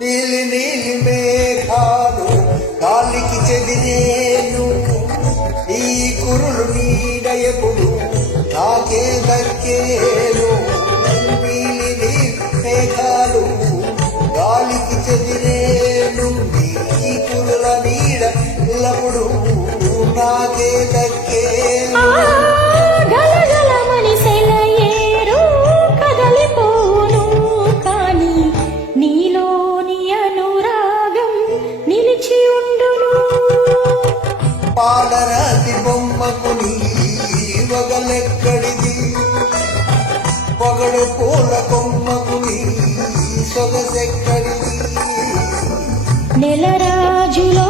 నీలి నీలి మేఘాలు గాలికి చెదిరేను, ఈ కురులు నీడ ఎప్పుడు నాకే దక్కేను. నీలి నీలి మేఘాలు గాలికి చెదిరేను, ఈ కురుల నీడ ఎల్లప్పుడు నాకే దక్కేను. పాలరాతి బొమ్మకు నీ వగలెక్కడిది, పొగడు పూల కొమ్మకు నీ సొగసెక్కడిది. నెలరాజులో